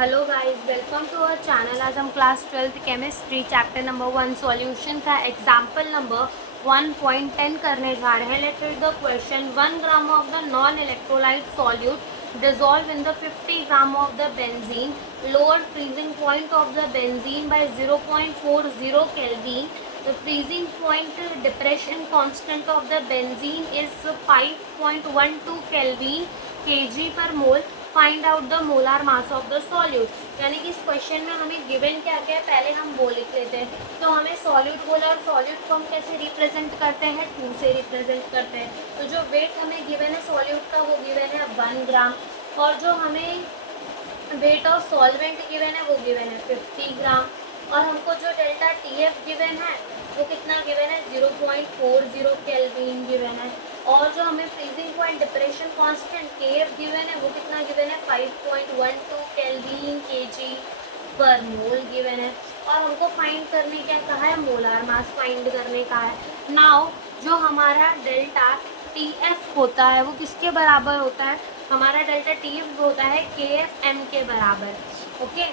Hello guys, welcome to our channel. आज हम class 12th chemistry chapter number 1 solution का example number 1.10 करने जा रहे हैं। Let's read the question. 1 gram of the non electrolyte solute dissolve in the 50 gram of the benzene, lower freezing point of the benzene by 0.40 Kelvin. The freezing point depression constant of the benzene is 5.12 Kelvin kg per mole. Find out the molar mass of the solute. यानी कि इस question में हमें given क्या क्या है पहले हम वो लिख लेते हैं। तो हमें सॉल्यूट बोला और सॉल्यूट को हम कैसे रिप्रेजेंट करते हैं, 2 से रिप्रेजेंट करते हैं। तो जो वेट हमें गिवन है सॉल्यूट का वो गिवन है 1 ग्राम, और जो हमें वेट ऑफ सॉल्वेंट गिवन है वो गिवन है 50 ग्राम, और हमको जो डेल्टा TF गिवन है वो कितना गिवन है 0.40 केल्विन गिवन है, और जो हमें freezing point depression constant KF given है वो कितना गिवन है 5.12 केल्विन kg पर मोल गिवन है। और हमको फाइंड करने क्या कहा है, मोलार मास फाइंड करने का है। नाउ जो हमारा डेल्टा TF होता है वो किसके बराबर होता है, हमारा डेल्टा TF होता है KFM के बराबर। ओके,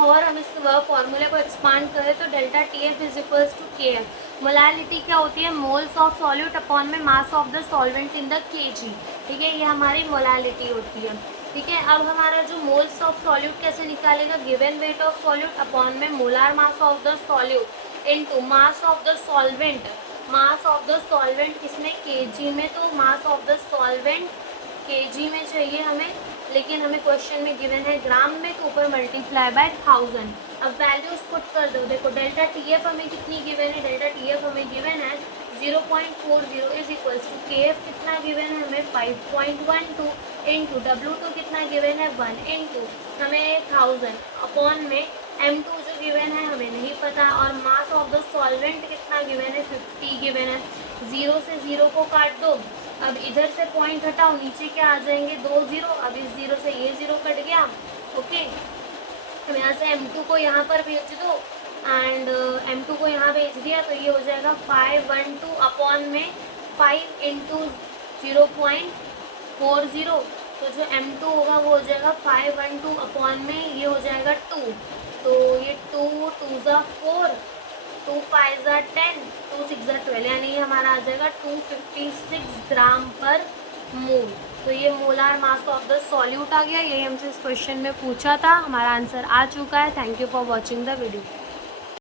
और हम इस फॉर्मूले को एक्सपांड करें तो delta TF is equals to KF। Molality क्या होती है, मोल्स ऑफ सॉल्यूट अपॉन में mass of the solvent in the kg। ठीक है, ये हमारी मोलालिटी होती है। ठीक है, अब हमारा जो मोल्स ऑफ सॉल्यूट कैसे निकालेगा, given weight of solute upon में molar mass of the solute into mass of the solvent. Mass of the solvent किसमें, kg में, तो mass of the solvent kg में चाहिए हमें, लेकिन हमें क्वेश्चन में गिवन है ग्राम में, तो ऊपर मल्टीप्लाई बाय 1000। अब वैल्यूज पुट कर दो। देखो डेल्टा TF हमें कितनी गिवन है, डेल्टा TF हमें गिवन है 0.40 इज इक्वल्स टू KF कितना गिवन है हमें 5.12 इंटू W2 कितना गिवन है 1 इंटू हमें 1000 अपॉन में M2 जो गिवन है हमें नहीं पता, और मास ऑफ द सॉल्वेंट कितना गिवन है 50 गिवन है। 0 से 0 को काट दो, अब इधर से पॉइंट हटाओ, नीचे क्या आ जाएंगे 2 0, अब इस 0 से ये 0 कट गया। ओके, अब यहाँ से M2 को यहाँ पर भेज दो, एंड M2 को यहाँ भेज दिया तो ये हो जाएगा 512 अपॉन में 5 इंटू 0.40, तो जो M2 होगा वो हो जाएगा 512 अपॉन में ये हो जाएगा 2, तो ये 2 2 ज़ा 4, 2 5 ज़ा 10, 2 6 ज़ा 12, यानी ये हमारा आ जाएगा 256 ग्राम पर मोल। तो ये molar mass of the solute आ गया। यही हमसे इस क्वेश्चन में पूछा था, हमारा आंसर आ चुका है। Thank you for watching the video.